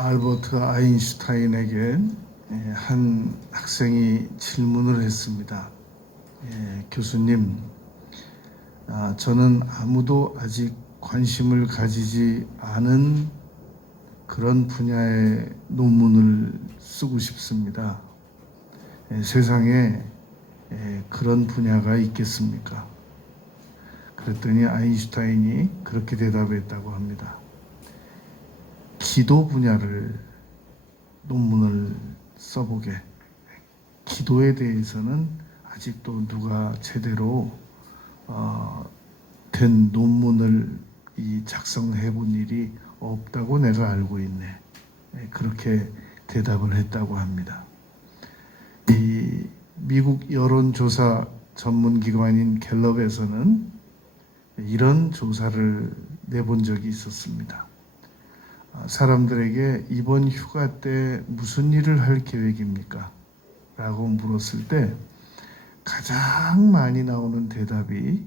알버트 아인슈타인에게 한 학생이 질문을 했습니다. 교수님, 저는 아무도 아직 관심을 가지지 않은 그런 분야의 논문을 쓰고 싶습니다. 세상에 그런 분야가 있겠습니까? 그랬더니 아인슈타인이 그렇게 대답했다고 합니다. 기도 분야를 논문을 써보게. 기도에 대해서는 아직도 누가 제대로 된 논문을 작성해 본 일이 없다고 내가 알고 있네. 그렇게 대답을 했다고 합니다. 이 미국 여론조사 전문기관인 갤럽에서는 이런 조사를 내본 적이 있었습니다. 사람들에게 이번 휴가 때 무슨 일을 할 계획입니까? 라고 물었을 때 가장 많이 나오는 대답이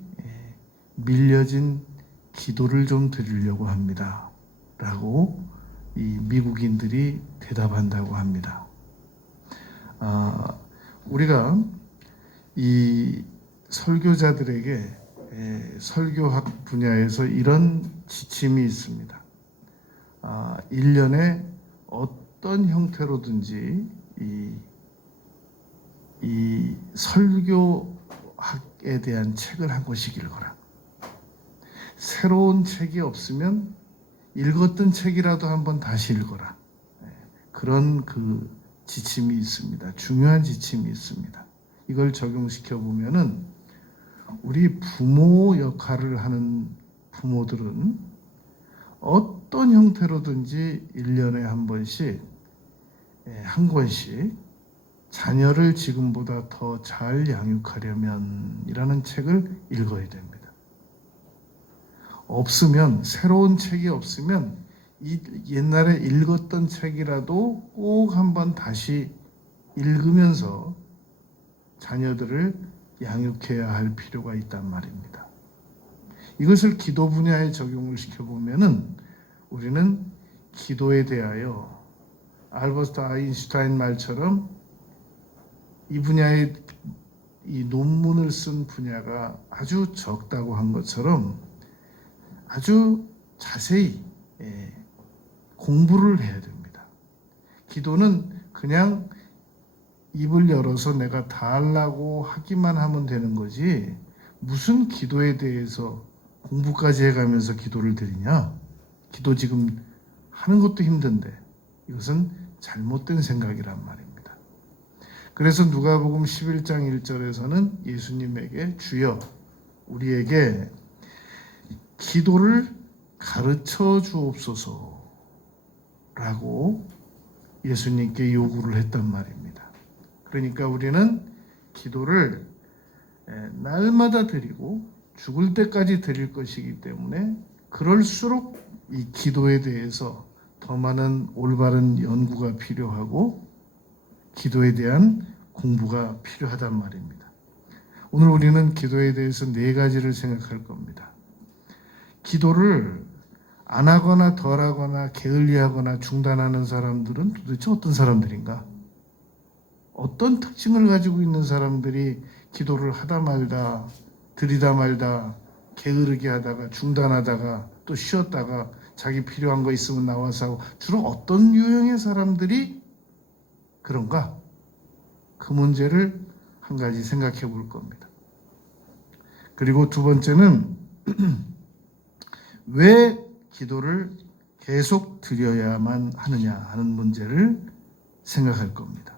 밀려진 기도를 좀 드리려고 합니다. 라고 이 미국인들이 대답한다고 합니다. 우리가 이 설교자들에게 설교학 분야에서 이런 지침이 있습니다. 1년에 어떤 형태로든지 이 설교학에 대한 책을 한 권씩 읽어라. 새로운 책이 없으면 읽었던 책이라도 한번 다시 읽어라. 그런 그 지침이 있습니다. 중요한 지침이 있습니다. 이걸 적용시켜 보면은 우리 부모 역할을 하는 부모들은 어떤 형태로든지 1년에 한 번씩 한 권씩 자녀를 지금보다 더 잘 양육하려면 이라는 책을 읽어야 됩니다. 없으면, 새로운 책이 없으면 옛날에 읽었던 책이라도 꼭 한번 다시 읽으면서 자녀들을 양육해야 할 필요가 있단 말입니다. 이것을 기도 분야에 적용을 시켜보면은 우리는 기도에 대하여 알버트 아인슈타인 말처럼 이 분야의 이 논문을 쓴 분야가 아주 적다고 한 것처럼 아주 자세히 공부를 해야 됩니다. 기도는 그냥 입을 열어서 내가 다 하려고 하기만 하면 되는 거지 무슨 기도에 대해서 공부까지 해가면서 기도를 드리냐? 기도 지금 하는 것도 힘든데 이것은 잘못된 생각이란 말입니다. 그래서 누가복음 11장 1절에서는 예수님에게 주여 우리에게 기도를 가르쳐 주옵소서라고 예수님께 요구를 했단 말입니다. 그러니까 우리는 기도를 날마다 드리고 죽을 때까지 드릴 것이기 때문에 그럴수록 이 기도에 대해서 더 많은 올바른 연구가 필요하고 기도에 대한 공부가 필요하단 말입니다. 오늘 우리는 기도에 대해서 4가지를 생각할 겁니다. 기도를 안 하거나 덜 하거나 게을리하거나 중단하는 사람들은 도대체 어떤 사람들인가? 어떤 특징을 가지고 있는 사람들이 기도를 하다 말다 드리다 말다 게으르게 하다가 중단하다가 또 쉬었다가 자기 필요한 거 있으면 나와서 하고 주로 어떤 유형의 사람들이 그런가? 그 문제를 한 가지 생각해 볼 겁니다. 그리고 두 번째는 왜 기도를 계속 드려야만 하느냐 하는 문제를 생각할 겁니다.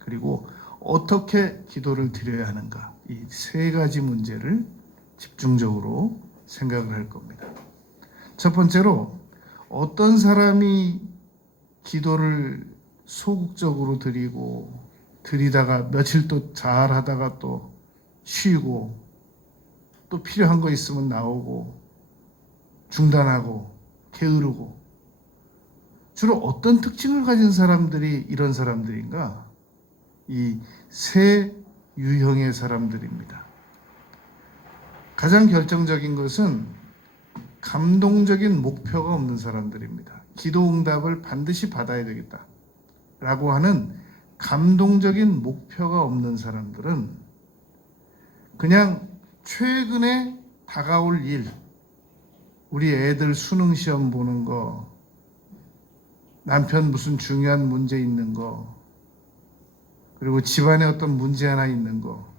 그리고 어떻게 기도를 드려야 하는가 이 3가지 문제를 집중적으로 생각을 할 겁니다. 첫 번째로 어떤 사람이 기도를 소극적으로 드리다가 며칠 또 잘하다가 또 쉬고 또 필요한 거 있으면 나오고 중단하고 게으르고 주로 어떤 특징을 가진 사람들이 이런 사람들인가? 이 3 유형의 사람들입니다. 가장 결정적인 것은 감동적인 목표가 없는 사람들입니다. 기도 응답을 반드시 받아야 되겠다 라고 하는 감동적인 목표가 없는 사람들은 그냥 최근에 다가올 일, 우리 애들 수능 시험 보는 거, 남편 무슨 중요한 문제 있는 거, 그리고 집안에 어떤 문제 하나 있는 거,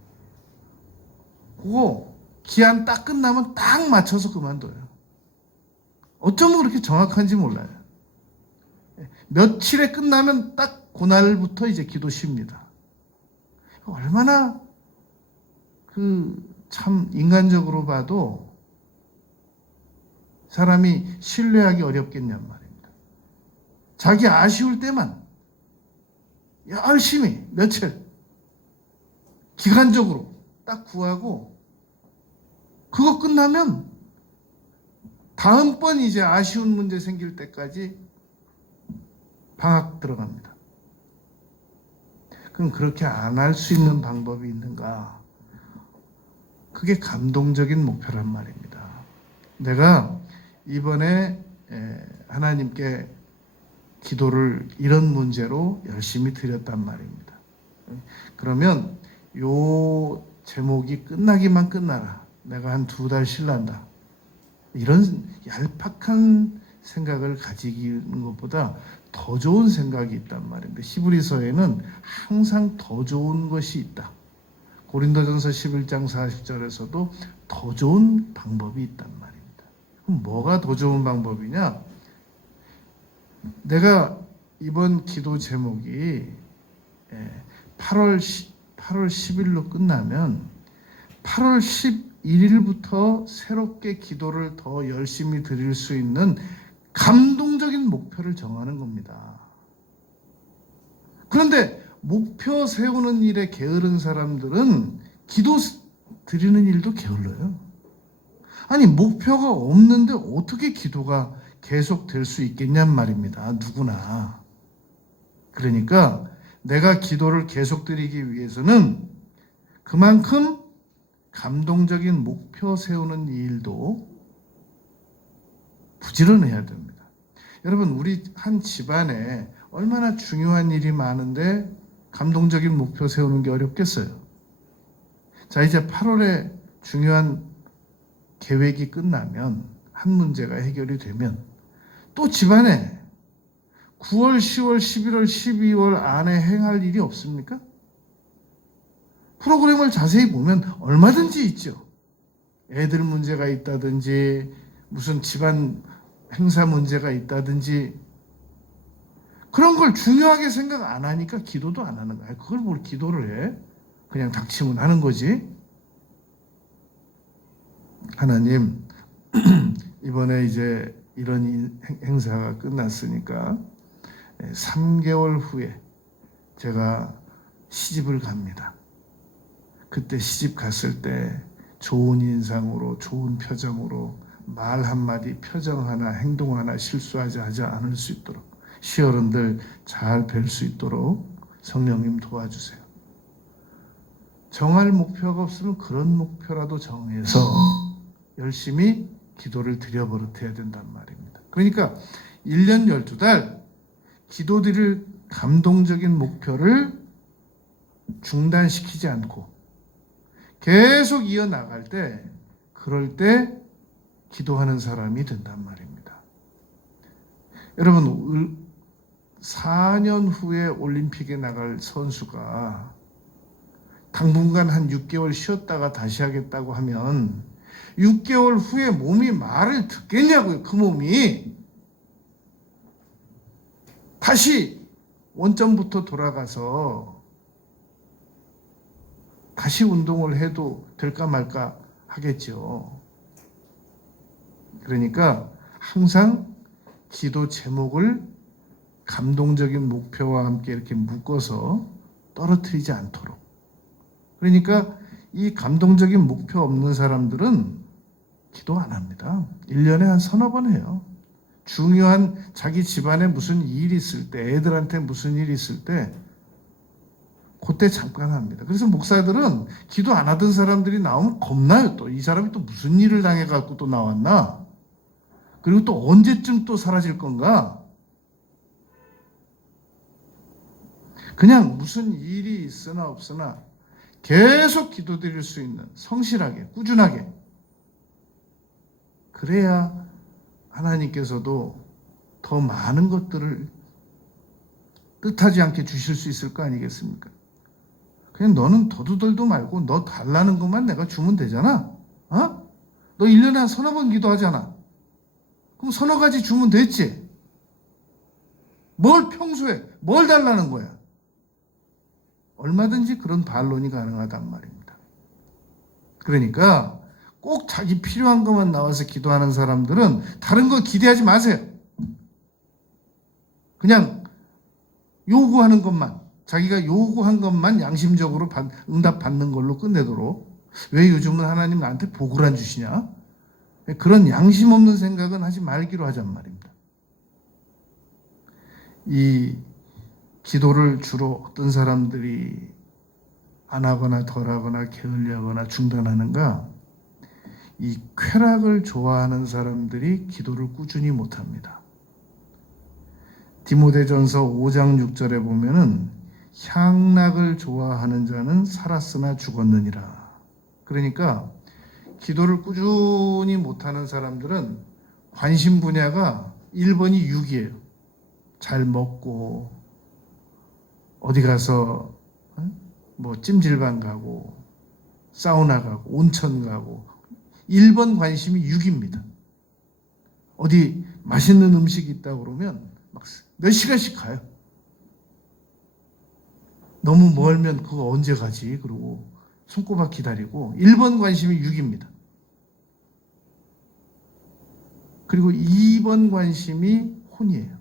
그거 기한 딱 끝나면 딱 맞춰서 그만둬요. 어쩌면 그렇게 정확한지 몰라요. 며칠에 끝나면 딱 그날부터 이제 기도 쉽니다. 얼마나 참 인간적으로 봐도 사람이 신뢰하기 어렵겠냔 말입니다. 자기 아쉬울 때만 열심히 며칠 기간적으로 딱 구하고 그거 끝나면 다음번 이제 아쉬운 문제 생길 때까지 방학 들어갑니다. 그럼 그렇게 안 할 수 있는 방법이 있는가? 그게 감동적인 목표란 말입니다. 내가 이번에 하나님께 기도를 이런 문제로 열심히 드렸단 말입니다. 그러면 요 제목이 끝나기만 끝나라. 내가 한 2달 쉴란다. 이런 얄팍한 생각을 가지는 것보다 더 좋은 생각이 있단 말입니다. 히브리서에는 항상 더 좋은 것이 있다. 고린도전서 11장 40절에서도 더 좋은 방법이 있단 말입니다. 그럼 뭐가 더 좋은 방법이냐? 내가 이번 기도 제목이 8월 10일로 끝나면 8월 11일부터 새롭게 기도를 더 열심히 드릴 수 있는 감동적인 목표를 정하는 겁니다. 그런데 목표 세우는 일에 게으른 사람들은 기도 드리는 일도 게을러요. 아니 목표가 없는데 어떻게 기도가 계속 될 수 있겠냔 말입니다. 누구나. 그러니까 내가 기도를 계속 드리기 위해서는 그만큼 감동적인 목표 세우는 일도 부지런해야 됩니다. 여러분 우리 한 집안에 얼마나 중요한 일이 많은데 감동적인 목표 세우는 게 어렵겠어요. 자 이제 8월에 중요한 계획이 끝나면 한 문제가 해결이 되면 또 집안에 9월, 10월, 11월, 12월 안에 행할 일이 없습니까? 프로그램을 자세히 보면 얼마든지 있죠. 애들 문제가 있다든지 무슨 집안 행사 문제가 있다든지 그런 걸 중요하게 생각 안 하니까 기도도 안 하는 거야. 그걸 뭘 기도를 해? 그냥 닥치면 하는 거지. 하나님 이번에 이제 이런 행사가 끝났으니까 3개월 후에 제가 시집을 갑니다. 그때 시집 갔을 때 좋은 인상으로 좋은 표정으로 말 한마디 표정 하나 행동 하나 실수하지 않을 수 있도록 시어른들 잘 뵐 수 있도록 성령님 도와주세요. 정할 목표가 없으면 그런 목표라도 정해서 열심히 기도를 드려버릇해야 된단 말입니다. 그러니까 1년 12달 기도 드릴 감동적인 목표를 중단시키지 않고 계속 이어나갈 때 그럴 때 기도하는 사람이 된단 말입니다. 여러분 4년 후에 올림픽에 나갈 선수가 당분간 한 6개월 쉬었다가 다시 하겠다고 하면 6개월 후에 몸이 말을 듣겠냐고요. 그 몸이 다시 원점부터 돌아가서 다시 운동을 해도 될까 말까 하겠죠. 그러니까 항상 기도 제목을 감동적인 목표와 함께 이렇게 묶어서 떨어뜨리지 않도록. 그러니까 이 감동적인 목표 없는 사람들은 기도 안 합니다. 1년에 한 서너 번 해요. 중요한 자기 집안에 무슨 일이 있을 때, 애들한테 무슨 일이 있을 때 그때 잠깐 합니다. 그래서 목사들은 기도 안 하던 사람들이 나오면 겁나요. 또 이 사람이 또 무슨 일을 당해갖고 또 나왔나? 그리고 또 언제쯤 또 사라질 건가? 그냥 무슨 일이 있으나 없으나 계속 기도드릴 수 있는, 성실하게 꾸준하게, 그래야 하나님께서도 더 많은 것들을 뜻하지 않게 주실 수 있을 거 아니겠습니까? 그냥 너는 더도덜도 말고 너 달라는 것만 내가 주면 되잖아. 어? 너 1년에 한 서너 번 기도하잖아. 그럼 서너 가지 주면 됐지. 뭘 평소에 뭘 달라는 거야. 얼마든지 그런 반론이 가능하단 말입니다. 그러니까 꼭 자기 필요한 것만 나와서 기도하는 사람들은 다른 거 기대하지 마세요. 그냥 요구하는 것만, 자기가 요구한 것만 양심적으로 응답 받는 걸로 끝내도록. 왜 요즘은 하나님 나한테 복을 안 주시냐? 그런 양심 없는 생각은 하지 말기로 하잔 말입니다. 이 기도를 주로 어떤 사람들이 안 하거나 덜 하거나 게을리하거나 중단하는가? 이 쾌락을 좋아하는 사람들이 기도를 꾸준히 못합니다. 디모데전서 5장 6절에 보면은 향락을 좋아하는 자는 살았으나 죽었느니라. 그러니까 기도를 꾸준히 못하는 사람들은 관심 분야가 1번이 육이에요. 잘 먹고 어디 가서 뭐 찜질방 가고 사우나 가고 온천 가고 1번 관심이 육입니다. 어디 맛있는 음식이 있다고 그러면 막 몇 시간씩 가요. 너무 멀면 그거 언제 가지? 그러고 손꼽아 기다리고 1번 관심이 육입니다. 그리고 2번 관심이 혼이에요.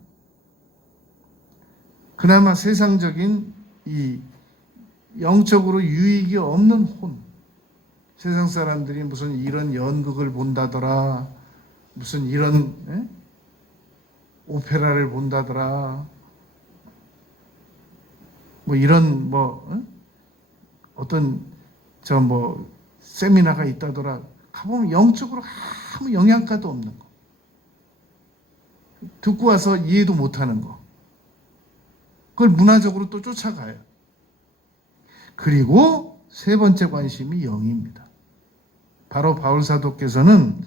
그나마 세상적인 이 영적으로 유익이 없는 혼. 세상 사람들이 무슨 이런 연극을 본다더라, 무슨 이런 오페라를 본다더라, 뭐 이런 어떤 세미나가 있다더라. 가보면 영적으로 아무 영양가도 없는 거. 듣고 와서 이해도 못하는 거. 그걸 문화적으로 또 쫓아가요. 그리고 세 번째 관심이 영입니다. 바로 바울 사도께서는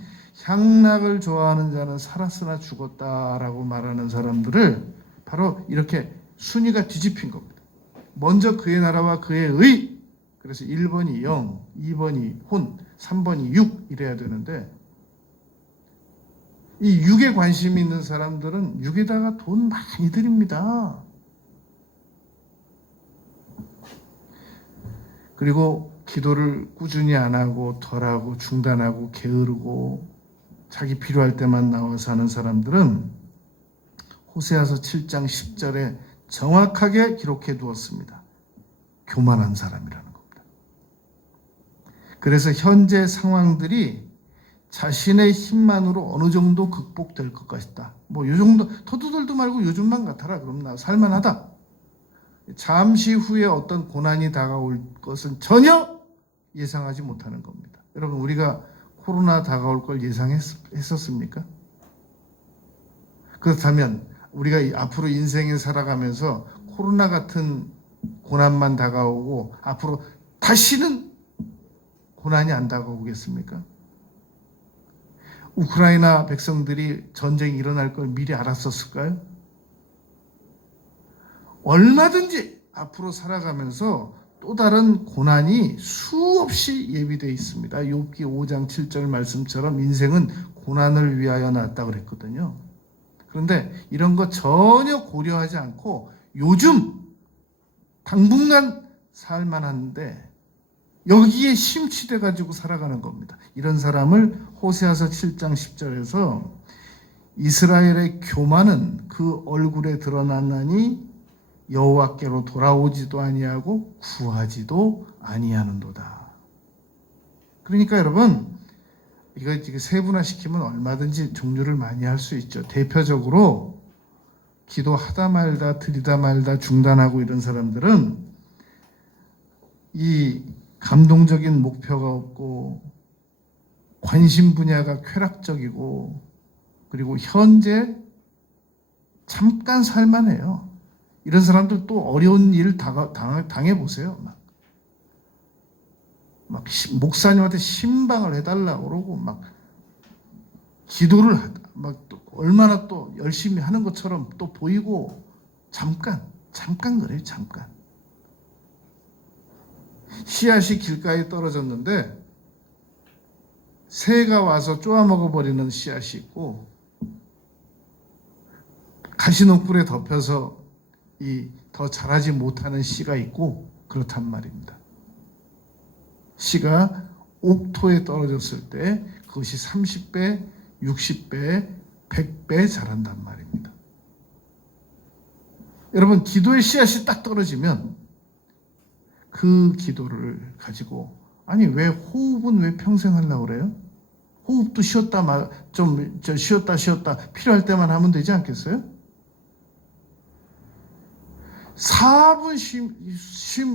향락을 좋아하는 자는 살았으나 죽었다라고 말하는 사람들을 바로 이렇게 순위가 뒤집힌 겁니다. 먼저 그의 나라와 그의 의, 그래서 1번이 영, 2번이 혼, 3번이 육 이래야 되는데 이 육에 관심이 있는 사람들은 육에다가 돈 많이 들입니다. 그리고 기도를 꾸준히 안 하고 덜하고 중단하고 게으르고 자기 필요할 때만 나와서 하는 사람들은 호세아서 7장 10절에 정확하게 기록해 두었습니다. 교만한 사람이라는 겁니다. 그래서 현재 상황들이 자신의 힘만으로 어느 정도 극복될 것 같다. 뭐 요 정도 터두들도 말고 요즘만 같아라. 그럼 나 살만하다. 잠시 후에 어떤 고난이 다가올 것은 전혀 예상하지 못하는 겁니다. 여러분, 우리가 코로나 다가올 걸 예상했었습니까? 그렇다면 우리가 앞으로 인생을 살아가면서 코로나 같은 고난만 다가오고 앞으로 다시는 고난이 안 다가오겠습니까? 우크라이나 백성들이 전쟁이 일어날 걸 미리 알았었을까요? 얼마든지 앞으로 살아가면서 또 다른 고난이 수없이 예비되어 있습니다. 욥기 5장 7절 말씀처럼 인생은 고난을 위하여 났다 그랬거든요. 그런데 이런 거 전혀 고려하지 않고 요즘 당분간 살만한데 여기에 심취돼 가지고 살아가는 겁니다. 이런 사람을 호세아서 7장 10절에서 이스라엘의 교만은 그 얼굴에 드러났나니 여호와께로 돌아오지도 아니하고 구하지도 아니하는도다. 그러니까 여러분, 이거 세분화시키면 얼마든지 종류를 많이 할 수 있죠. 대표적으로 기도하다 말다 드리다 말다 중단하고 이런 사람들은 이 감동적인 목표가 없고 관심 분야가 쾌락적이고 그리고 현재 잠깐 살만해요. 이런 사람들 또 어려운 일 당해보세요. 막 목사님한테 신방을 해달라고 그러고 막 기도를 막 또 얼마나 또 열심히 하는 것처럼 또 보이고 잠깐 그래요. 잠깐. 씨앗이 길가에 떨어졌는데 새가 와서 쪼아먹어버리는 씨앗이 있고 가시농불에 덮여서 더 자라지 못하는 씨가 있고 그렇단 말입니다. 씨가 옥토에 떨어졌을 때 그것이 30배, 60배, 100배 자란단 말입니다. 여러분, 기도의 씨앗이 딱 떨어지면 그 기도를 가지고 아니 왜 호흡은 왜 평생 하려고 그래요? 호흡도 쉬었다 쉬었다 필요할 때만 하면 되지 않겠어요? 4분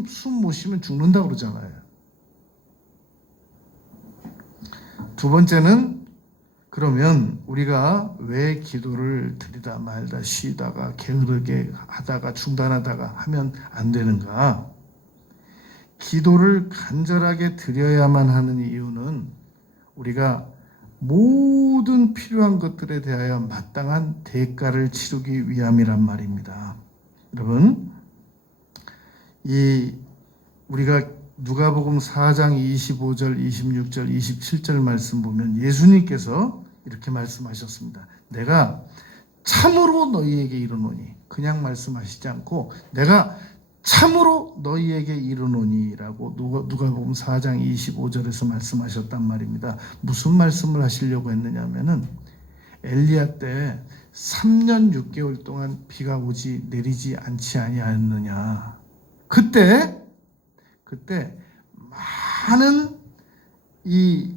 숨 못 쉬면 죽는다고 그러잖아요. 두 번째는 그러면 우리가 왜 기도를 드리다 말다 쉬다가 게으르게 하다가 중단하다가 하면 안 되는가? 기도를 간절하게 드려야만 하는 이유는 우리가 모든 필요한 것들에 대하여 마땅한 대가를 치르기 위함이란 말입니다. 여러분, 우리가 누가복음 4장 25절, 26절, 27절 말씀 보면 예수님께서 이렇게 말씀하셨습니다. 내가 참으로 너희에게 이르노니, 그냥 말씀하시지 않고 내가 참으로 너희에게 이르노니라고 누가복음 4장 25절에서 말씀하셨단 말입니다. 무슨 말씀을 하시려고 했느냐면은 엘리야 때 3년 6개월 동안 비가 내리지 않지 아니하였느냐. 그때 많은 이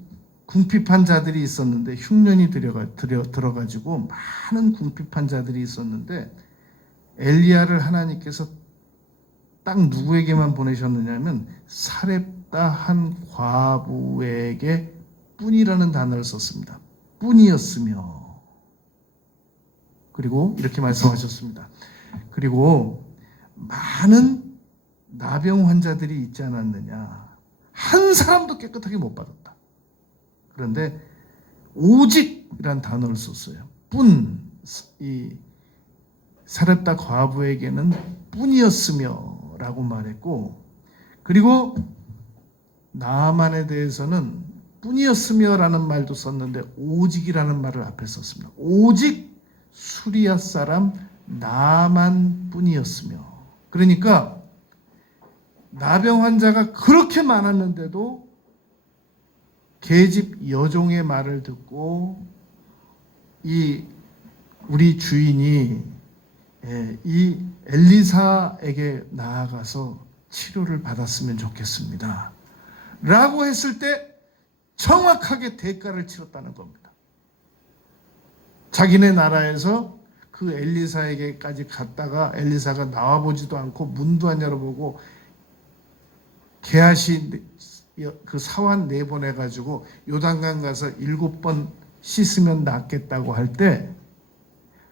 궁핍한 자들이 있었는데 흉년이 들어가지고 많은 궁핍한 자들이 있었는데 엘리야를 하나님께서 딱 누구에게만 보내셨느냐면 사렙다 한 과부에게 뿐이라는 단어를 썼습니다. 뿐이었으며. 그리고 이렇게 말씀하셨습니다. 그리고 많은 나병 환자들이 있지 않았느냐. 한 사람도 깨끗하게 못 받았다. 그런데 오직이란 단어를 썼어요. 이 사렙다 과부에게는 뿐이었으며 라고 말했고, 그리고 나아만에 대해서는 뿐이었으며 라는 말도 썼는데 오직이라는 말을 앞에 썼습니다. 오직 수리아 사람 나아만 뿐이었으며. 그러니까 나병 환자가 그렇게 많았는데도 계집 여종의 말을 듣고 우리 주인이 이 엘리사에게 나아가서 치료를 받았으면 좋겠습니다. 라고 했을 때 정확하게 대가를 치렀다는 겁니다. 자기네 나라에서 그 엘리사에게까지 갔다가 엘리사가 나와보지도 않고 문도 안 열어보고 게하시 그 사환 내보내가지고 요단강 가서 7번 씻으면 낫겠다고 할 때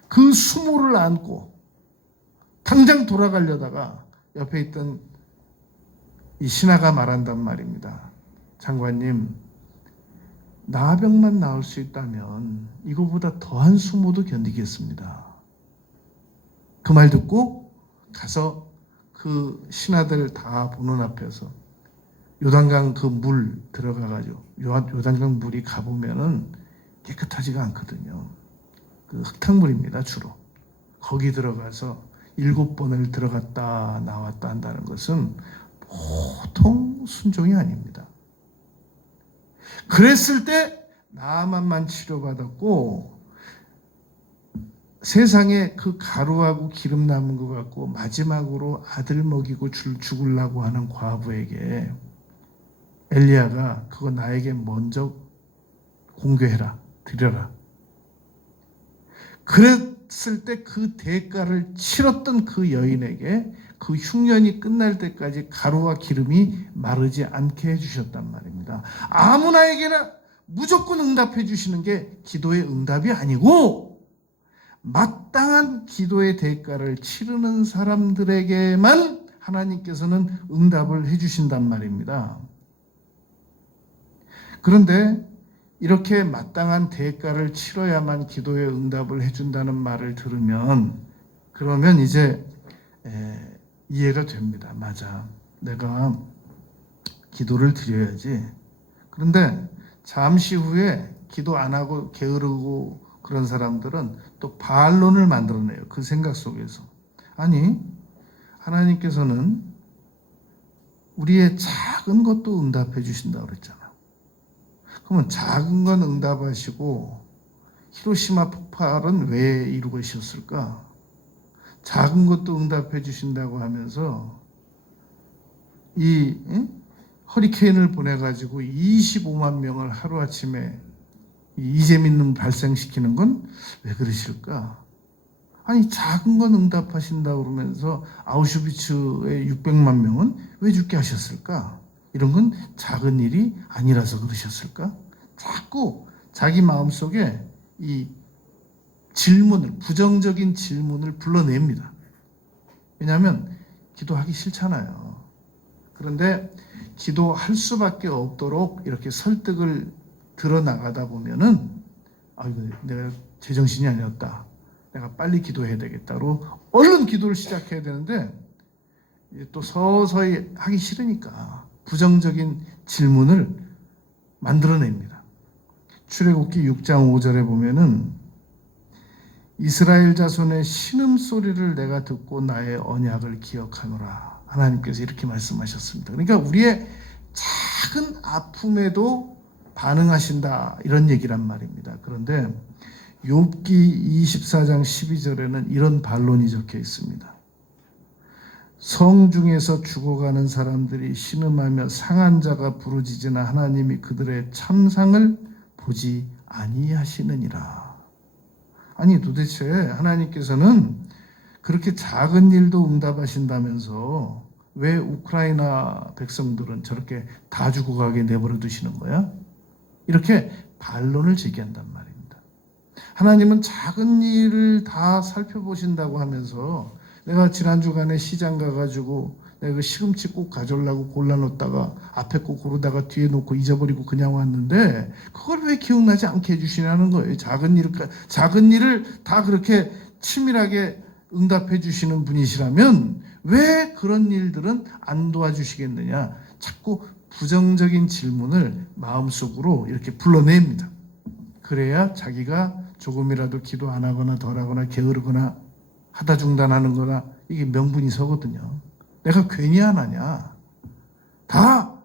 그 수모를 안고 당장 돌아가려다가 옆에 있던 이 신하가 말한단 말입니다. 장관님, 나병만 나을 수 있다면 이거보다 더한 수모도 견디겠습니다. 그 말 듣고 가서 그 신하들 다 보는 앞에서 요단강 그 물 들어가가지고 요단강 물이 가보면은 깨끗하지가 않거든요. 그 흙탕물입니다, 주로. 거기 들어가서 7번을 들어갔다 나왔다 한다는 것은 보통 순종이 아닙니다. 그랬을 때 나아만만 치료받았고 세상에 그 가루하고 기름 남은 것 같고 마지막으로 아들 먹이고 죽으려고 하는 과부에게 엘리야가 그거 나에게 먼저 공개해라, 드려라. 그랬을 때 그 대가를 치렀던 그 여인에게 그 흉년이 끝날 때까지 가루와 기름이 마르지 않게 해주셨단 말입니다. 아무나에게나 무조건 응답해 주시는 게 기도의 응답이 아니고 마땅한 기도의 대가를 치르는 사람들에게만 하나님께서는 응답을 해주신단 말입니다. 그런데 이렇게 마땅한 대가를 치러야만 기도에 응답을 해준다는 말을 들으면 그러면 이제 이해가 됩니다. 맞아. 내가 기도를 드려야지. 그런데 잠시 후에 기도 안 하고 게으르고 그런 사람들은 또 반론을 만들어내요. 그 생각 속에서. 아니, 하나님께서는 우리의 작은 것도 응답해 주신다고 그랬잖아. 그러면 작은 건 응답하시고 히로시마 폭발은 왜 이루어지셨을까? 작은 것도 응답해 주신다고 하면서 이 허리케인을 보내가지고 25만 명을 하루아침에 이재민을 발생시키는 건 왜 그러실까? 아니 작은 건 응답하신다고 그러면서 아우슈비츠의 600만 명은 왜 죽게 하셨을까? 이런 건 작은 일이 아니라서 그러셨을까? 자꾸 자기 마음속에 이 질문을, 부정적인 질문을 불러냅니다. 왜냐하면 기도하기 싫잖아요. 그런데 기도할 수밖에 없도록 이렇게 설득을 들어나가다 보면은 이거 내가 제정신이 아니었다. 내가 빨리 기도해야 되겠다로 얼른 기도를 시작해야 되는데 또 서서히 하기 싫으니까 부정적인 질문을 만들어냅니다. 출애굽기 6장 5절에 보면은 이스라엘 자손의 신음소리를 내가 듣고 나의 언약을 기억하노라. 하나님께서 이렇게 말씀하셨습니다. 그러니까 우리의 작은 아픔에도 반응하신다 이런 얘기란 말입니다. 그런데 욥기 24장 12절에는 이런 반론이 적혀 있습니다. 성중에서 죽어가는 사람들이 신음하며 상한 자가 부르짖으나 하나님이 그들의 참상을 보지 아니하시느니라. 아니 도대체 하나님께서는 그렇게 작은 일도 응답하신다면서 왜 우크라이나 백성들은 저렇게 다 죽어가게 내버려 두시는 거야? 이렇게 반론을 제기한단 말입니다. 하나님은 작은 일을 다 살펴보신다고 하면서 내가 지난 주간에 시장 가가지고 내가 그 시금치 꼭 가져오려고 골라놓다가 앞에 꼭 고르다가 뒤에 놓고 잊어버리고 그냥 왔는데 그걸 왜 기억나지 않게 해주시냐는 거예요. 작은 일을 다 그렇게 치밀하게 응답해 주시는 분이시라면 왜 그런 일들은 안 도와주시겠느냐. 자꾸 부정적인 질문을 마음속으로 이렇게 불러냅니다. 그래야 자기가 조금이라도 기도 안 하거나 덜 하거나 게으르거나 하다 중단하는 거나 이게 명분이 서거든요. 내가 괜히 안 하냐. 다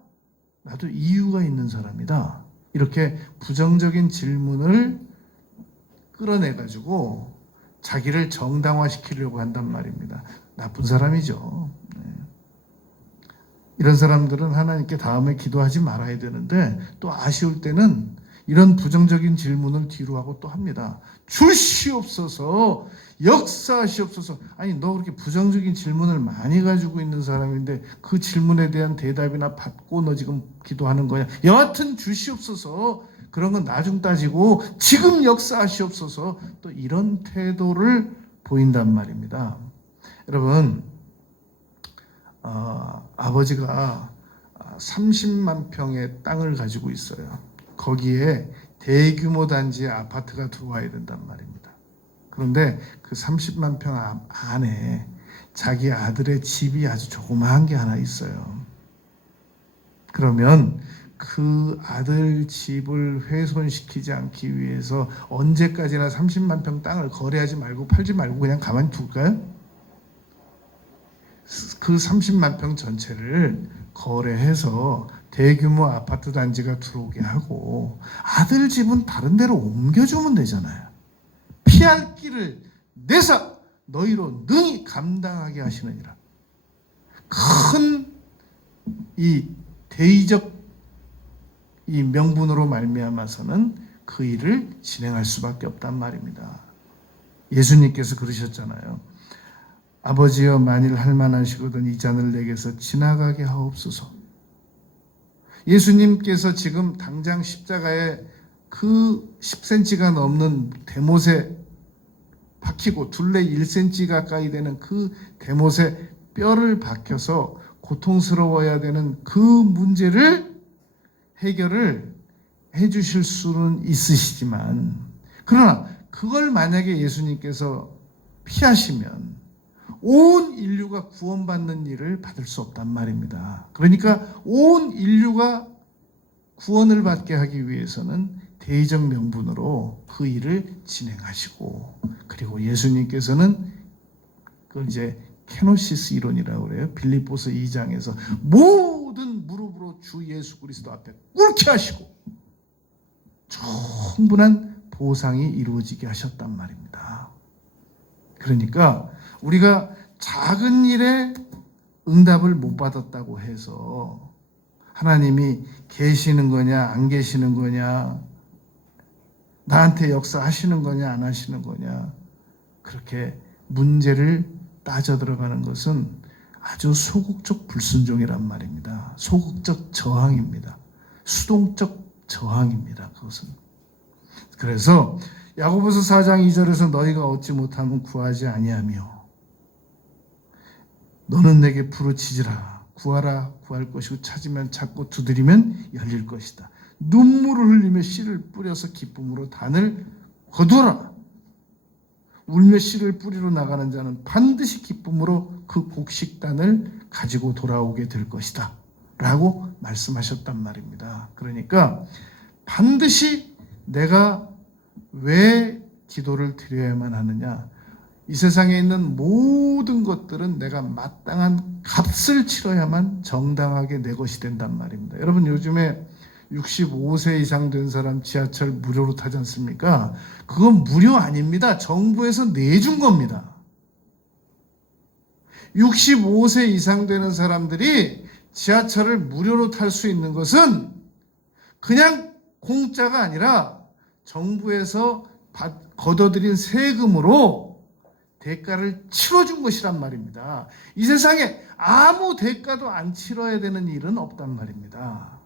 나도 이유가 있는 사람이다. 이렇게 부정적인 질문을 끌어내가지고 자기를 정당화시키려고 한단 말입니다. 나쁜 사람이죠. 이런 사람들은 하나님께 다음에 기도하지 말아야 되는데 또 아쉬울 때는 이런 부정적인 질문을 뒤로 하고 또 합니다. 주시옵소서, 역사하시옵소서. 아니 너 그렇게 부정적인 질문을 많이 가지고 있는 사람인데 그 질문에 대한 대답이나 받고 너 지금 기도하는 거야. 여하튼 주시옵소서. 그런 건 나중 따지고 지금 역사하시옵소서. 또 이런 태도를 보인단 말입니다. 여러분 아버지가 30만 평의 땅을 가지고 있어요. 거기에 대규모 단지의 아파트가 들어와야 된단 말입니다. 그런데 그 30만 평 안에 자기 아들의 집이 아주 조그마한 게 하나 있어요. 그러면 그 아들 집을 훼손시키지 않기 위해서 언제까지나 30만 평 땅을 거래하지 말고 팔지 말고 그냥 가만히 둘까요? 그 30만 평 전체를 거래해서 대규모 아파트 단지가 들어오게 하고 아들 집은 다른 데로 옮겨주면 되잖아요. 피할 길을 내사 너희로 능히 감당하게 하시느니라. 큰 이 대의적 이 명분으로 말미암아서는 그 일을 진행할 수밖에 없단 말입니다. 예수님께서 그러셨잖아요. 아버지여 만일 할 만하시거든 이 잔을 내게서 지나가게 하옵소서. 예수님께서 지금 당장 십자가에 그 10cm가 넘는 대못의 박히고 둘레 1cm 가까이 되는 그 대못에 뼈를 박혀서 고통스러워야 되는 그 문제를 해결을 해주실 수는 있으시지만, 그러나 그걸 만약에 예수님께서 피하시면 온 인류가 구원받는 일을 받을 수 없단 말입니다. 그러니까 온 인류가 구원을 받게 하기 위해서는 대의적 명분으로 그 일을 진행하시고, 그리고 예수님께서는 그걸 이제 케노시스 이론이라고 그래요. 빌립보서 2장에서 모든 무릎으로 주 예수 그리스도 앞에 꿇게 하시고 충분한 보상이 이루어지게 하셨단 말입니다. 그러니까 우리가 작은 일에 응답을 못 받았다고 해서 하나님이 계시는 거냐 안 계시는 거냐, 나한테 역사하시는 거냐 안 하시는 거냐, 그렇게 문제를 따져 들어가는 것은 아주 소극적 불순종이란 말입니다. 소극적 저항입니다. 수동적 저항입니다. 그것은. 그래서 야고보서 4장 2절에서 너희가 얻지 못하면 구하지 아니하며 너는 내게 부르짖으라. 구하라 구할 것이고 찾으면 찾고 두드리면 열릴 것이다. 눈물을 흘리며 씨를 뿌려서 기쁨으로 단을 거두어라. 울며 씨를 뿌리러 나가는 자는 반드시 기쁨으로 그 곡식단을 가지고 돌아오게 될 것이다 라고 말씀하셨단 말입니다. 그러니까 반드시 내가 왜 기도를 드려야만 하느냐, 이 세상에 있는 모든 것들은 내가 마땅한 값을 치러야만 정당하게 내 것이 된단 말입니다. 여러분, 요즘에 65세 이상 된 사람 지하철 무료로 타지 않습니까? 그건 무료 아닙니다. 정부에서 내준 겁니다. 65세 이상 되는 사람들이 지하철을 무료로 탈 수 있는 것은 그냥 공짜가 아니라 정부에서 걷어들인 세금으로 대가를 치러준 것이란 말입니다. 이 세상에 아무 대가도 안 치러야 되는 일은 없단 말입니다.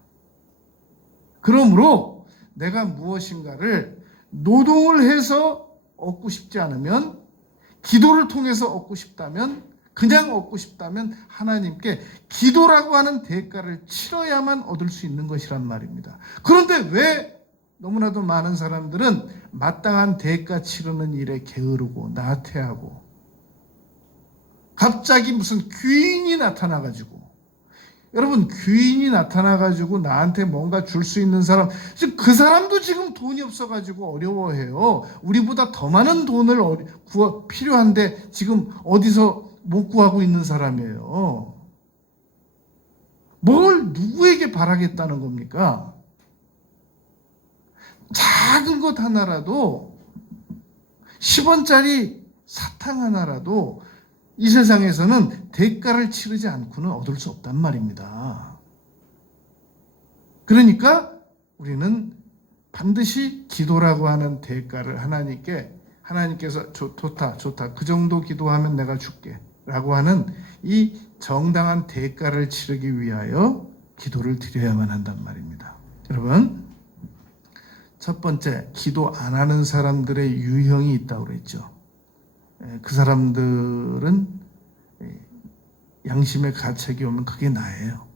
그러므로 내가 무엇인가를 노동을 해서 얻고 싶지 않으면, 기도를 통해서 얻고 싶다면, 그냥 얻고 싶다면 하나님께 기도라고 하는 대가를 치러야만 얻을 수 있는 것이란 말입니다. 그런데 왜 너무나도 많은 사람들은 마땅한 대가 치르는 일에 게으르고 나태하고, 갑자기 무슨 귀인이 나타나가지고, 여러분, 귀인이 나타나가지고 나한테 뭔가 줄 수 있는 사람, 지금 그 사람도 지금 돈이 없어가지고 어려워해요. 우리보다 더 많은 돈을 필요한데 지금 어디서 못 구하고 있는 사람이에요. 뭘 누구에게 바라겠다는 겁니까? 작은 것 하나라도, 10원짜리 사탕 하나라도 이 세상에서는 대가를 치르지 않고는 얻을 수 없단 말입니다. 그러니까 우리는 반드시 기도라고 하는 대가를 하나님께서 좋다. 그 정도 기도하면 내가 줄게 라고 하는 이 정당한 대가를 치르기 위하여 기도를 드려야만 한단 말입니다. 여러분, 첫 번째, 기도 안 하는 사람들의 유형이 있다고 그랬죠. 그 사람들은 양심의 가책이 오면 그게 나예요.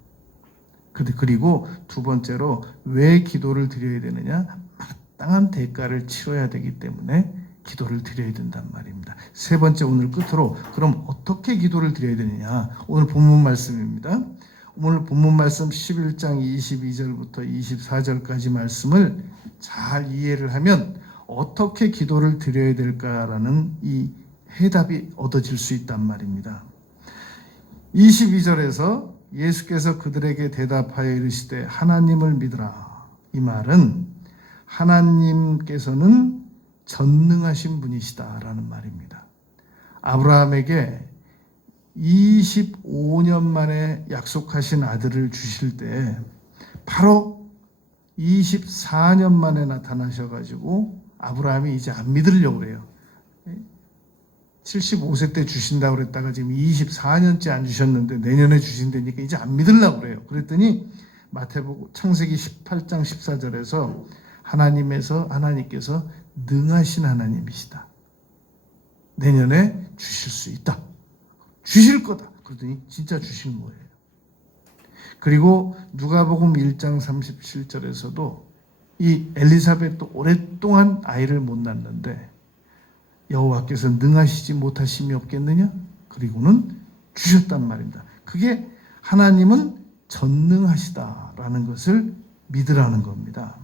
그리고 두 번째로 왜 기도를 드려야 되느냐? 마땅한 대가를 치러야 되기 때문에 기도를 드려야 된단 말입니다. 세 번째, 오늘 끝으로 그럼 어떻게 기도를 드려야 되느냐? 오늘 본문 말씀입니다. 오늘 본문 말씀 11장 22절부터 24절까지 말씀을 잘 이해를 하면 어떻게 기도를 드려야 될까라는 이 해답이 얻어질 수 있단 말입니다. 22절에서 예수께서 그들에게 대답하여 이르시되 하나님을 믿으라. 이 말은 하나님께서는 전능하신 분이시다라는 말입니다. 아브라함에게 25년 만에 약속하신 아들을 주실 때 바로 24년 만에 나타나셔가지고 아브라함이 이제 안 믿으려고 그래요. 75세 때 주신다고 그랬다가 지금 24년째 안 주셨는데 내년에 주신다니까 이제 안 믿으려고 그래요. 그랬더니 창세기 18장 14절에서 하나님께서 능하신 하나님이시다. 내년에 주실 수 있다. 주실 거다. 그러더니 진짜 주신 거예요. 그리고 누가복음 1장 37절에서도 이 엘리사벳도 오랫동안 아이를 못 낳는데 여호와께서 능하시지 못하심이 없겠느냐? 그리고는 주셨단 말입니다. 그게 하나님은 전능하시다라는 것을 믿으라는 겁니다.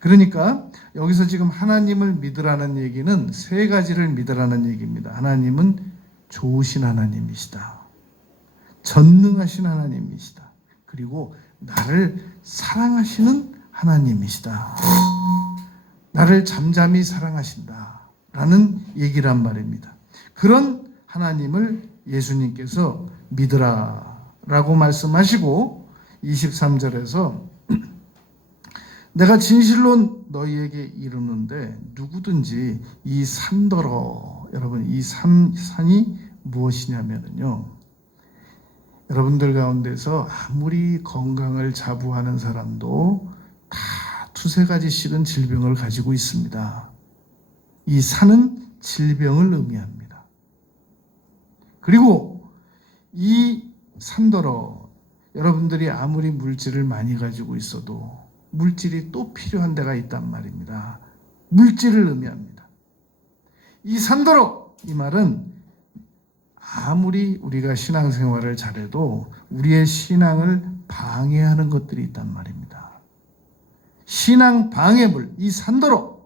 그러니까 여기서 지금 하나님을 믿으라는 얘기는 세 가지를 믿으라는 얘기입니다. 하나님은 좋으신 하나님이시다. 전능하신 하나님이시다. 그리고 나를 사랑하시는 하나님이시다. 나를 잠잠히 사랑하신다. 라는 얘기란 말입니다. 그런 하나님을 예수님께서 믿으라 라고 말씀하시고 23절에서 내가 진실로 너희에게 이르는데 누구든지 이 산더러, 여러분 이 산이 무엇이냐면요, 여러분들 가운데서 아무리 건강을 자부하는 사람도 다 두세 가지씩은 질병을 가지고 있습니다. 이 산은 질병을 의미합니다. 그리고 이 산더러, 여러분들이 아무리 물질을 많이 가지고 있어도 물질이 또 필요한 데가 있단 말입니다. 물질을 의미합니다. 이 산더러, 이 말은 아무리 우리가 신앙생활을 잘해도 우리의 신앙을 방해하는 것들이 있단 말입니다. 신앙 방해물, 이 산더러.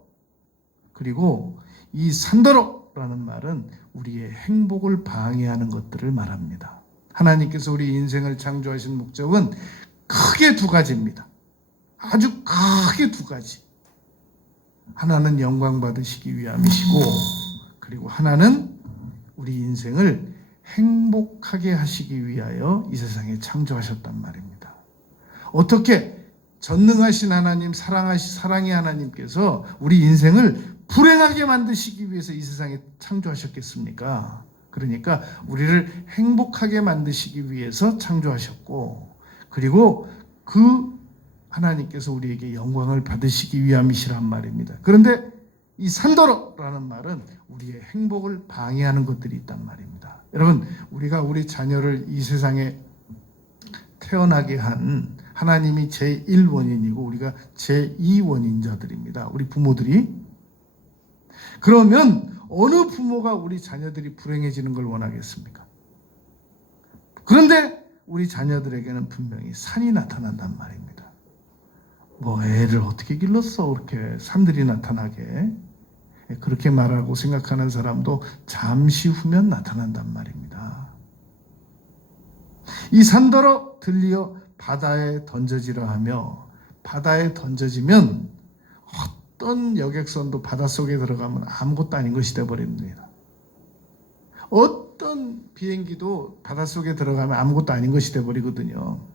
그리고 이 산더러라는 말은 우리의 행복을 방해하는 것들을 말합니다. 하나님께서 우리 인생을 창조하신 목적은 크게 두 가지입니다. 아주 크게 두 가지. 하나는 영광 받으시기 위함이시고, 그리고 하나는 우리 인생을 행복하게 하시기 위하여 이 세상에 창조하셨단 말입니다. 어떻게 전능하신 하나님, 사랑의 하나님께서 우리 인생을 불행하게 만드시기 위해서 이 세상에 창조하셨겠습니까? 그러니까 우리를 행복하게 만드시기 위해서 창조하셨고, 그리고 그 하나님께서 우리에게 영광을 받으시기 위함이시란 말입니다. 그런데 이 산더러라는 말은 우리의 행복을 방해하는 것들이 있단 말입니다. 여러분, 우리가 우리 자녀를 이 세상에 태어나게 한 하나님이 제1원인이고 우리가 제2원인자들입니다. 우리 부모들이. 그러면 어느 부모가 우리 자녀들이 불행해지는 걸 원하겠습니까? 그런데 우리 자녀들에게는 분명히 산이 나타난단 말입니다. 뭐 애를 어떻게 길렀어? 그렇게 산들이 나타나게. 그렇게 말하고 생각하는 사람도 잠시 후면 나타난단 말입니다. 이 산더러 들리어 바다에 던져지라 하며, 바다에 던져지면 어떤 여객선도 바닷속에 들어가면 아무것도 아닌 것이 되어버립니다. 어떤 비행기도 바닷속에 들어가면 아무것도 아닌 것이 되어버리거든요.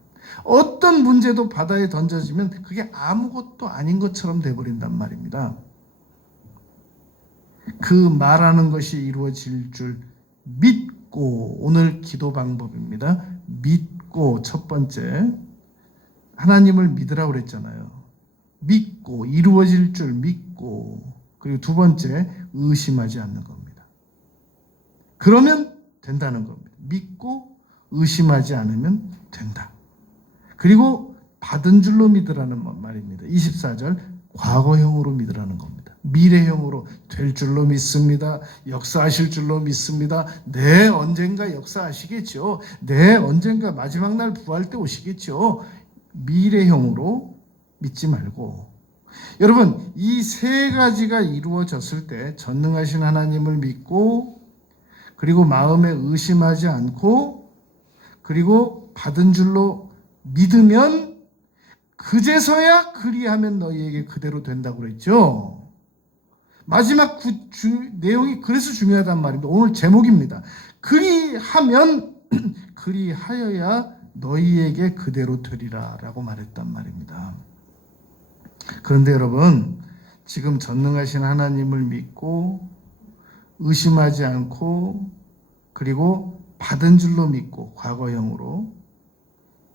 어떤 문제도 바다에 던져지면 그게 아무것도 아닌 것처럼 되어버린단 말입니다. 그 말하는 것이 이루어질 줄 믿고, 오늘 기도 방법입니다. 믿고, 첫 번째 하나님을 믿으라고 그랬잖아요. 믿고, 이루어질 줄 믿고, 그리고 두 번째 의심하지 않는 겁니다. 그러면 된다는 겁니다. 믿고 의심하지 않으면 된다. 그리고 받은 줄로 믿으라는 말입니다. 24절, 과거형으로 믿으라는 겁니다. 미래형으로 될 줄로 믿습니다. 역사하실 줄로 믿습니다. 네, 언젠가 역사하시겠죠. 네, 언젠가 마지막 날 부활 때 오시겠죠. 미래형으로 믿지 말고, 여러분, 이 세 가지가 이루어졌을 때 전능하신 하나님을 믿고, 그리고 마음에 의심하지 않고, 그리고 받은 줄로 믿으면 그제서야 그리하면 너희에게 그대로 된다고 그랬죠. 마지막 내용이 그래서 중요하단 말입니다. 오늘 제목입니다. 그리하면 그리하여야 너희에게 그대로 되리라 라고 말했단 말입니다. 그런데 여러분, 지금 전능하신 하나님을 믿고 의심하지 않고, 그리고 받은 줄로 믿고, 과거형으로,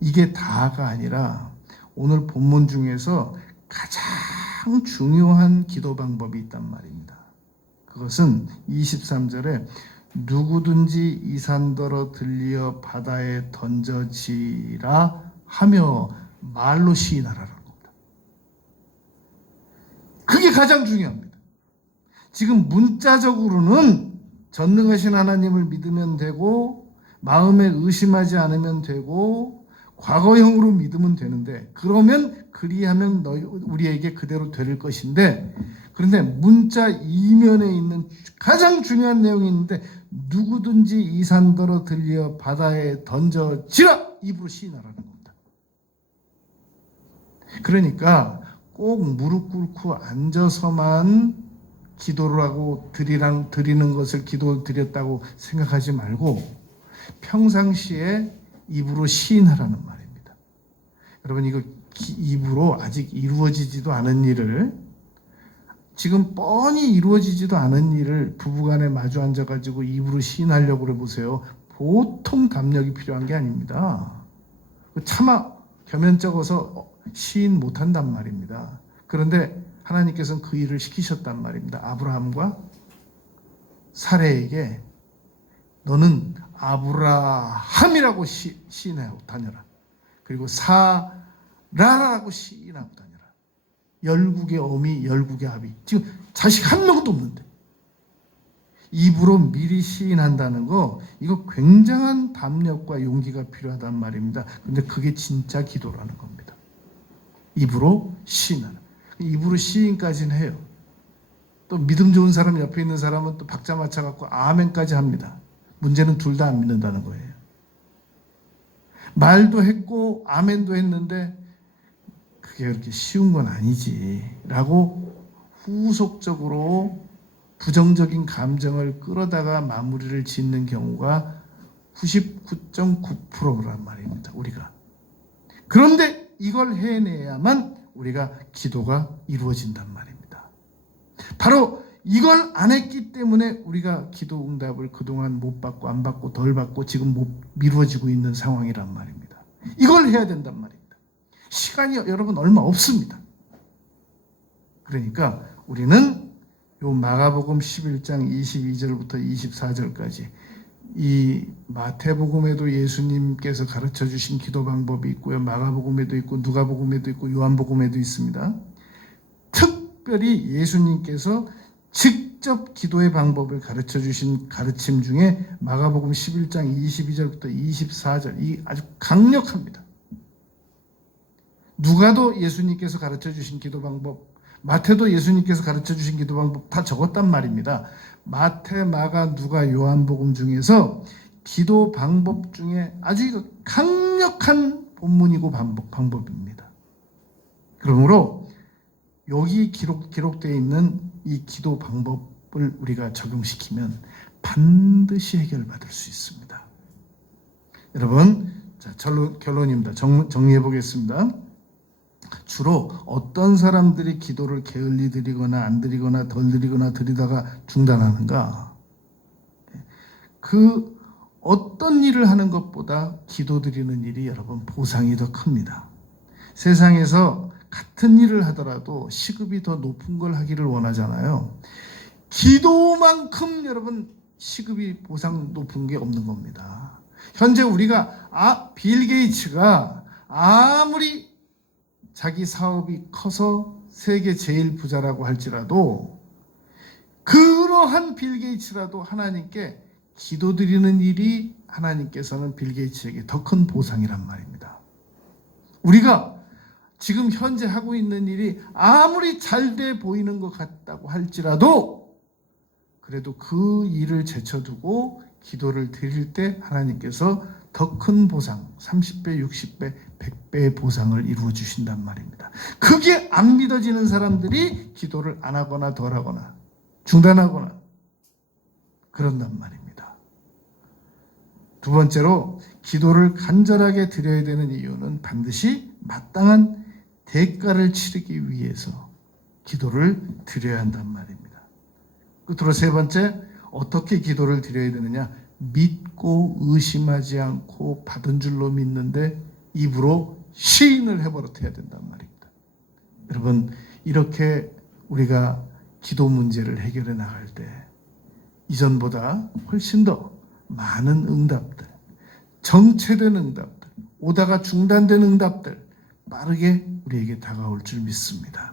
이게 다가 아니라 오늘 본문 중에서 가장 중요한 기도 방법이 있단 말입니다. 그것은 23절에 누구든지 이 산더러 들리어 바다에 던져지라 하며 말로 시인하라는 겁니다. 그게 가장 중요합니다. 지금 문자적으로는 전능하신 하나님을 믿으면 되고 마음에 의심하지 않으면 되고 과거형으로 믿으면 되는데, 그러면 그리하면 우리에게 그대로 될 것인데, 그런데 문자 이면에 있는 가장 중요한 내용이 있는데, 누구든지 이 산더러 들려 바다에 던져지라, 입으로 시인하라는 겁니다. 그러니까 꼭 무릎 꿇고 앉아서만 기도를 하고 드리는 것을 기도 드렸다고 생각하지 말고 평상시에 입으로 시인하라는 말입니다. 여러분, 이거 입으로 아직 이루어지지도 않은 일을, 지금 뻔히 이루어지지도 않은 일을 부부간에 마주 앉아가지고 입으로 시인하려고 해보세요. 보통 담력이 필요한 게 아닙니다. 차마 겸연쩍어서 시인 못한단 말입니다. 그런데 하나님께서는 그 일을 시키셨단 말입니다. 아브라함과 사레에게 너는 아브라함이라고 시인하고 다녀라. 그리고 사라라고 시인하고 다녀라. 열국의 어미, 열국의 아비. 지금 자식 한 명도 없는데 입으로 미리 시인한다는 거, 이거 굉장한 담력과 용기가 필요하단 말입니다. 근데 그게 진짜 기도라는 겁니다. 입으로 시인하는. 입으로 시인까지는 해요. 또 믿음 좋은 사람 옆에 있는 사람은 또 박자 맞춰갖고 아멘까지 합니다. 문제는 둘 다 안 믿는다는 거예요. 말도 했고 아멘도 했는데 그게 그렇게 쉬운 건 아니지 라고 후속적으로 부정적인 감정을 끌어다가 마무리를 짓는 경우가 99.9%란 말입니다. 우리가. 그런데 이걸 해내야만 우리가 기도가 이루어진단 말입니다. 바로 이걸 안 했기 때문에 우리가 기도 응답을 그동안 못 받고 안 받고 덜 받고 지금 못 미루어지고 있는 상황이란 말입니다. 이걸 해야 된단 말입니다. 시간이 여러분 얼마 없습니다. 그러니까 우리는 요 마가복음 11장 22절부터 24절까지 이 마태복음에도 예수님께서 가르쳐 주신 기도 방법이 있고요. 마가복음에도 있고 누가복음에도 있고 요한복음에도 있습니다. 특별히 예수님께서 직접 기도의 방법을 가르쳐 주신 가르침 중에 마가복음 11장 22절부터 24절, 이 아주 강력합니다. 누가도 예수님께서 가르쳐 주신 기도 방법, 마태도 예수님께서 가르쳐 주신 기도 방법 다 적었단 말입니다. 마태, 마가, 누가, 요한복음 중에서 기도 방법 중에 아주 강력한 본문이고 방법입니다. 그러므로 여기 기록되어 있는 이 기도 방법을 우리가 적용시키면 반드시 해결받을 수 있습니다. 여러분, 자, 결론입니다. 정리해 보겠습니다. 주로 어떤 사람들이 기도를 게을리 드리거나 안 드리거나 덜 드리거나 드리다가 중단하는가? 그 어떤 일을 하는 것보다 기도 드리는 일이 여러분 보상이 더 큽니다. 세상에서 같은 일을 하더라도 시급이 더 높은 걸 하기를 원하잖아요. 기도만큼 여러분 시급이 보상 높은 게 없는 겁니다. 현재 우리가 빌 게이츠가 아무리 자기 사업이 커서 세계 제일 부자라고 할지라도 그러한 빌 게이츠라도 하나님께 기도드리는 일이 하나님께서는 빌 게이츠에게 더 큰 보상이란 말입니다. 우리가 지금 현재 하고 있는 일이 아무리 잘 돼 보이는 것 같다고 할지라도 그래도 그 일을 제쳐두고 기도를 드릴 때 하나님께서 더 큰 보상, 30배, 60배, 100배의 보상을 이루어 주신단 말입니다. 그게 안 믿어지는 사람들이 기도를 안 하거나 덜 하거나 중단하거나 그런단 말입니다. 두 번째로 기도를 간절하게 드려야 되는 이유는 반드시 마땅한 대가를 치르기 위해서 기도를 드려야 한단 말입니다. 끝으로 세 번째, 어떻게 기도를 드려야 되느냐? 믿고 의심하지 않고 받은 줄로 믿는데 입으로 시인을 해버릇해야 된단 말입니다. 여러분, 이렇게 우리가 기도 문제를 해결해 나갈 때 이전보다 훨씬 더 많은 응답들, 정체된 응답들, 오다가 중단된 응답들 빠르게 우리에게 다가올 줄 믿습니다.